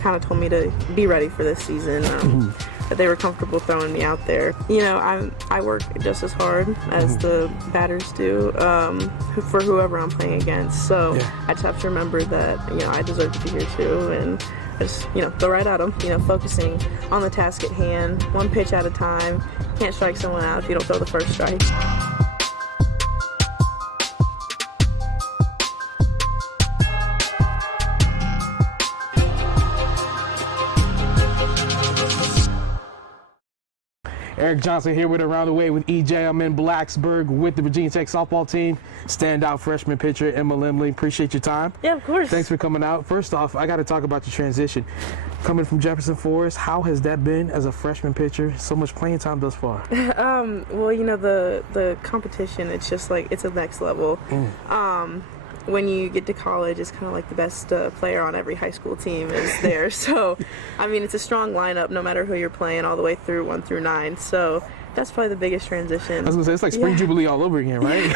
kind of told me to be ready for this season. That they were comfortable throwing me out there. You know, I work just as hard as the batters do for whoever I'm playing against. So I just have to remember that, you know, I deserve to be here too, and just, you know, go right at them. You know, focusing on the task at hand, one pitch at a time. Can't strike someone out if you don't throw the first strike. Eric Johnson here with Around the Way with EJ. I'm in Blacksburg with the Virginia Tech softball team. Standout freshman pitcher Emma Lemley. Appreciate your time. Yeah, of course. Thanks for coming out. First off, I got to talk about your transition. Coming from Jefferson Forest, how has that been as a freshman pitcher? So much playing time thus far. Well, you know, the competition, it's just like, it's a next level. When you get to college, it's kind of like the best player on every high school team is there. So, I mean, it's a strong lineup no matter who you're playing all the way through 1 through 9. So that's probably the biggest transition. I was going to say, it's like Spring Jubilee all over again, right?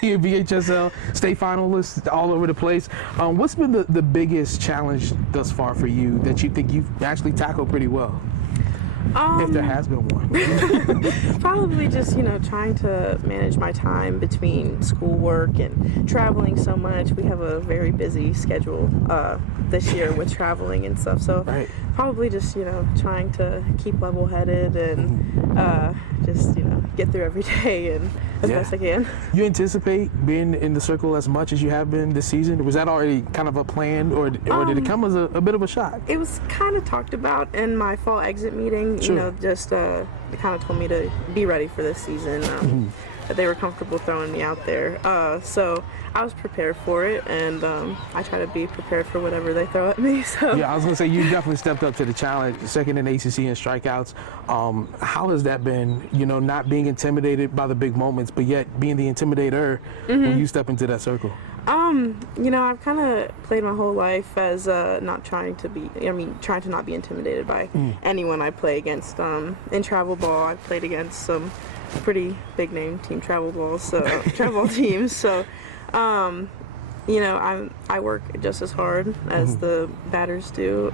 VHSL, state finalists all over the place. What's been the biggest challenge thus far for you that you think you've actually tackled pretty well? If there has been one. Probably just, you know, trying to manage my time between schoolwork and traveling so much. We have a very busy schedule this year with traveling and stuff. So probably just, you know, trying to keep level-headed and just, you know, get through every day and as best I can. You anticipate being in the circle as much as you have been this season? Was that already kind of a plan, or did it come as a bit of a shock? It was kind of talked about in my fall exit meeting. You know, just they kind of told me to be ready for this season. That they were comfortable throwing me out there. So I was prepared for it, and I try to be prepared for whatever they throw at me. So yeah, I was going to say, you definitely stepped up to the challenge, second in ACC in strikeouts. How has that been, you know, not being intimidated by the big moments, but yet being the intimidator when you step into that circle? You know, I've kind of played my whole life as not trying to be, trying to not be intimidated by anyone I play against. In travel ball, I've played against some pretty big name team travel ball teams. So, you know, I work just as hard as the batters do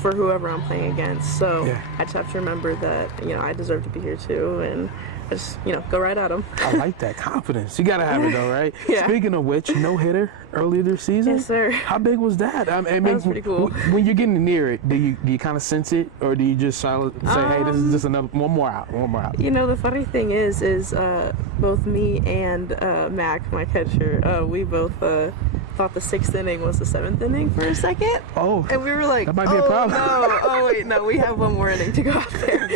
for whoever I'm playing against. So I just have to remember that, you know, I deserve to be here too, and just, you know, go right at them. I like that confidence. You gotta have it though, right? Yeah. Speaking of which, no hitter earlier this season. Yes, sir. How big was that? I mean, that was pretty cool. When you're getting near it, do you kind of sense it, or do you just say, hey, this is just one more out? You know, the funny thing is both me and Mac, my catcher, we both thought the 6th inning was the 7th inning for a second. Oh. And we were like, that might be a problem. No. Oh wait, no, we have one more inning to go out there.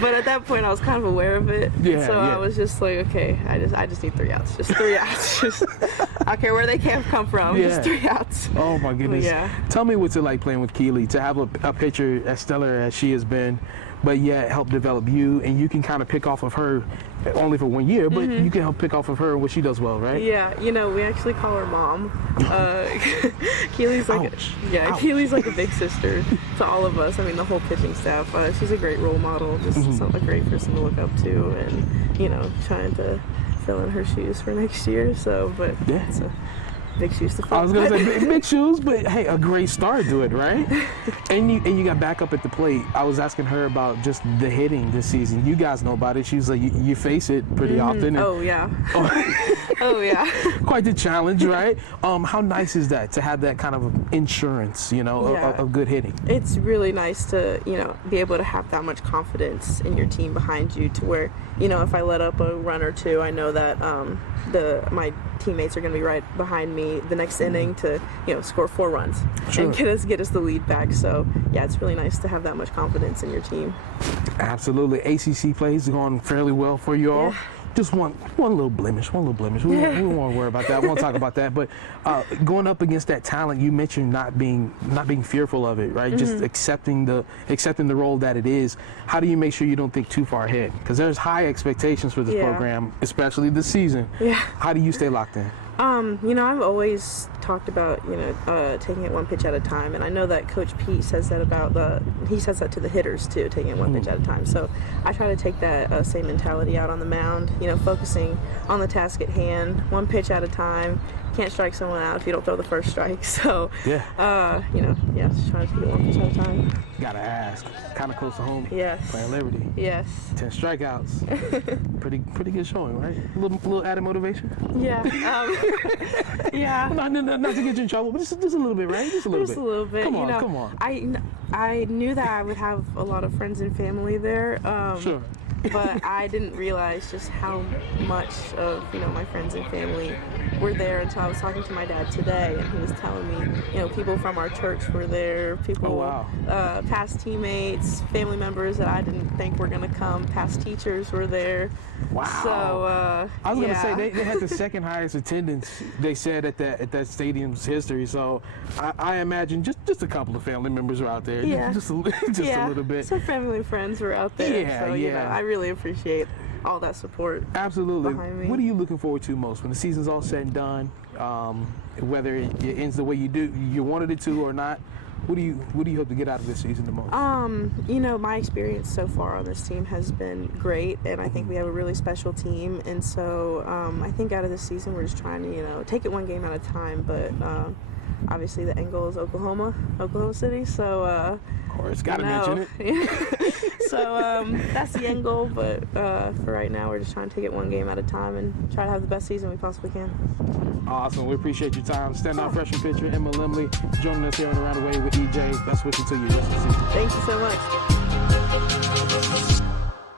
But at that point, I was kind of aware of it. I was just like, okay, I just need 3 outs. Just 3 outs. Just, I don't care where they come from. Just 3 outs. Oh, my goodness. Tell me what's it like playing with KeKe, to have a pitcher as stellar as she has been, but yet help develop you, and you can kind of pick off of her only for 1 year, but you can help pick off of her what she does well, right? Yeah, you know, we actually call her mom. Keely's like Keely's like a big sister to all of us. I mean, the whole pitching staff. She's a great role model, just a great person to look up to, and, you know, trying to fill in her shoes for next year. So, but it's a big shoes to fill. I was gonna say big shoes, but hey, a great start to it, right? and you got back up at the plate. I was asking her about just the hitting this season. You guys know about it. She was like, you face it pretty often. And, oh yeah. Quite the challenge, right? How nice is that to have that kind of insurance, you know, of good hitting? It's really nice to, you know, be able to have that much confidence in your team behind you, to where, you know, if I let up a run or two, I know that my teammates are going to be right behind me the next inning to, you know, score 4 runs and get us the lead back. So yeah, it's really nice to have that much confidence in your team. Absolutely. ACC play is going fairly well for you all. Just one little blemish. We don't want to worry about that. We won't talk about that. But going up against that talent, you mentioned not being fearful of it, right? Just accepting the role that it is. How do you make sure you don't think too far ahead? Because there's high expectations for this program, especially this season. How do you stay locked in? You know, I've always talked about, taking it one pitch at a time, and I know that Coach Pete says that he says that to the hitters too, taking it one pitch at a time. So I try to take that same mentality out on the mound, focusing on the task at hand, one pitch at a time. Can't strike someone out if you don't throw the first strike. So, just trying to take it one pitch at a time. Gotta ask. Kind of close to home. Yes. Playing Liberty. Yes. 10 strikeouts. pretty good showing, right? A little added motivation. Yeah. Yeah. Not to get you in trouble, but just a little bit, right? Just a little bit. Just a little bit. Come on. I knew that I would have a lot of friends and family there. Sure. But I didn't realize just how much of my friends and family were there until I was talking to my dad today, and he was telling me people from our church were there, people, past teammates, family members that I didn't think were gonna come, past teachers were there. Wow. So I was gonna say they had the second highest attendance, they said, at that stadium's history. So I imagine just a couple of family members were out there. Yeah. Just a little bit. Some family and friends were out there. Yeah, so, yeah. I really appreciate all that support. Absolutely. Behind me. What are you looking forward to most when the season's all said and done? Whether it ends the way you wanted it to or not, what do you hope to get out of this season the most? My experience so far on this team has been great, and I think we have a really special team. And so I think out of this season we're just trying to take it one game at a time. But obviously the end goal is Oklahoma City. So of course, gotta mention it. So that's the end goal, but for right now, we're just trying to take it one game at a time and try to have the best season we possibly can. Awesome. We appreciate your time. Standout freshman pitcher Emma Lemley joining us here on Around the Way with EJ. Best wishes to you. Rest of the season. Thank you so much.